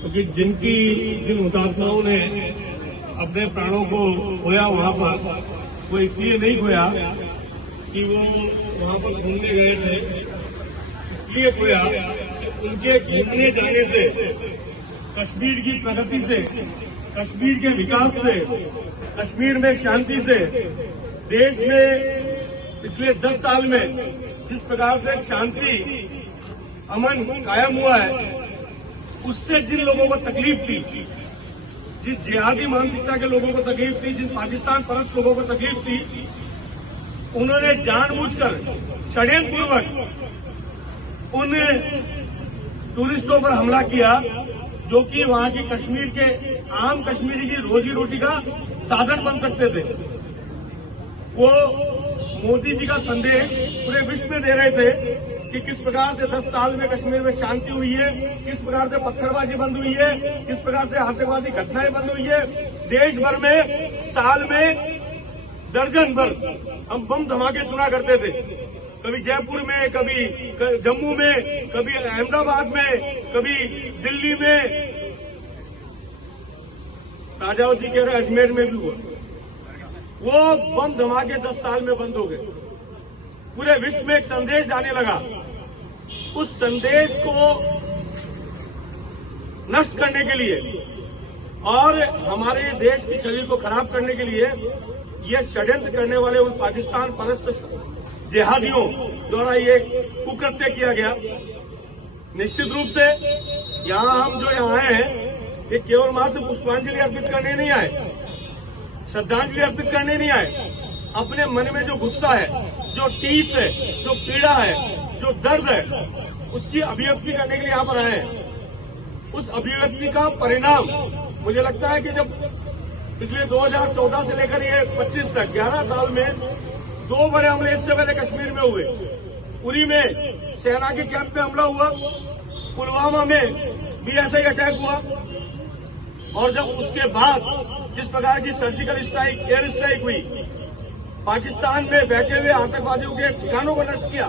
क्योंकि जिन हुतात्माओं ने अपने प्राणों को खोया वहां पर, वो इसलिए नहीं खोया कि वो वहां पर घूमने गए थे, इसलिए खोया कि उनके घूमने जाने से, कश्मीर की प्रगति से, कश्मीर के विकास से, कश्मीर में शांति से, देश में पिछले 10 साल में जिस प्रकार से शांति अमन कायम हुआ है, उससे जिन लोगों को तकलीफ थी, जिस जिहादी मानसिकता के लोगों को तकलीफ थी, जिन पाकिस्तान परस्त लोगों को तकलीफ थी, उन्होंने जानबूझकर षड्यंत्रपूर्वक उन टूरिस्टों पर हमला किया जो कि वहां की कश्मीर के आम कश्मीरी की रोजी रोटी का साधन बन सकते थे। वो मोदी जी का संदेश पूरे विश्व में दे रहे थे कि किस प्रकार से 10 साल में कश्मीर में शांति हुई है, किस प्रकार से पत्थरबाजी बंद हुई है, किस प्रकार से आतंकवादी घटनाएं बंद हुई है। देश भर में साल में दर्जन भर हम बम धमाके सुना करते थे, कभी जयपुर में, कभी जम्मू में, कभी अहमदाबाद में, कभी दिल्ली में, ताजाओ जी कह रहे अजमेर में भी हुआ। वो बम धमाके 10 साल में बंद हो गए। पूरे विश्व में एक संदेश जाने लगा। उस संदेश को नष्ट करने के लिए और हमारे देश की छवि को खराब करने के लिए ये षड्यंत्र करने वाले उन पाकिस्तान परस्त जिहादियों द्वारा ये कुकृत्य किया गया। निश्चित रूप से यहाँ हम जो यहाँ आए हैं, ये केवल मात्र पुष्पांजलि अर्पित करने नहीं आए, श्रद्धांजलि अर्पित करने नहीं आए। अपने मन में जो गुस्सा है, जो टीस है, जो पीड़ा है, जो दर्द है, उसकी अभिव्यक्ति करने के लिए यहाँ पर आए हैं। उस अभिव्यक्ति का परिणाम मुझे लगता है कि जब पिछले 2014 से लेकर ये 25 तक 11 साल में 2 बड़े हमले इससे पहले कश्मीर में हुए। उरी में सेना के कैंप में हमला हुआ, पुलवामा में भी ऐसा ही अटैक हुआ, और जब उसके बाद जिस प्रकार की सर्जिकल स्ट्राइक, एयर स्ट्राइक हुई, पाकिस्तान में बैठे हुए आतंकवादियों के ठिकानों को नष्ट किया,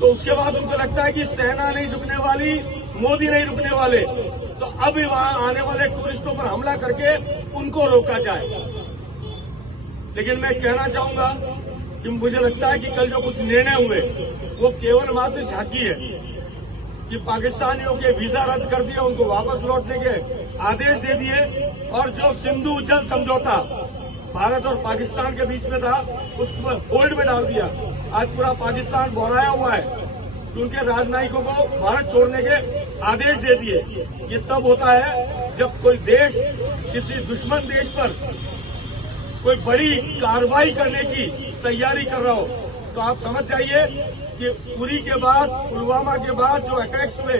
तो उसके बाद उनको लगता है कि सेना नहीं झुकने वाली, मोदी नहीं रुकने वाले, तो अब वहां आने वाले टूरिस्टों पर हमला करके उनको रोका जाए। लेकिन मैं कहना चाहूंगा कि मुझे लगता है कि कल जो कुछ निर्णय हुए वो केवल मात्र झांकी है कि पाकिस्तानियों के वीजा रद्द कर दिए, उनको वापस लौटने के आदेश दे दिए, और जो सिंधु जल समझौता भारत और पाकिस्तान के बीच में था उसको होल्ड में डाल दिया। आज पूरा पाकिस्तान बौराया हुआ है कि उनके राजनयिकों को भारत छोड़ने के आदेश दे दिए। ये तब होता है जब कोई देश किसी दुश्मन देश पर कोई बड़ी कार्रवाई करने की तैयारी कर रहा हो। तो आप समझ जाइए कि उरी के बाद, पुलवामा के बाद जो अटैक्स हुए,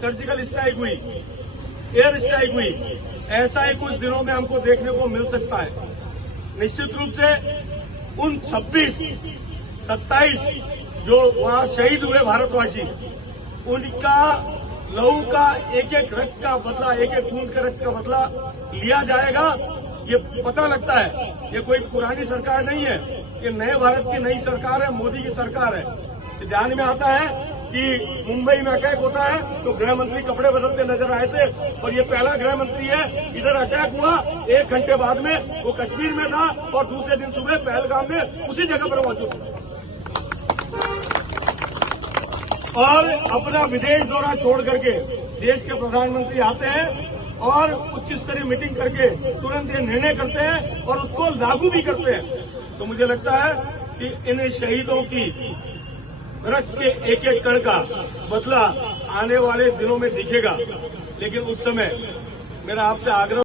सर्जिकल स्ट्राइक हुई, एयर स्ट्राइक हुई, ऐसा ही कुछ दिनों में हमको देखने को मिल सकता है। निश्चित रूप से उन 26-27 जो वहां शहीद हुए भारतवासी, उनका लहू का एक एक रक्त का बदला, एक एक बूंद के रक्त का बदला लिया जाएगा। ये पता लगता है ये कोई पुरानी सरकार नहीं है, ये नए भारत की नई सरकार है, मोदी की सरकार है। ध्यान में आता है कि मुंबई में अटैक होता है तो गृह मंत्री कपड़े बदलते नजर आए थे, और ये पहला गृह मंत्री है। इधर अटैक हुआ, 1 घंटे बाद में वो कश्मीर में था और दूसरे दिन सुबह पहलगाम में उसी जगह पर मौजूद था। और अपना विदेश दौरा छोड़ करके देश के प्रधानमंत्री आते हैं और उच्च स्तरीय मीटिंग करके तुरंत ये निर्णय करते हैं और उसको लागू भी करते हैं। तो मुझे लगता है कि इन शहीदों की रक्त के एक एक कण का बदला आने वाले दिनों में दिखेगा। लेकिन उस समय मेरा आपसे आग्रह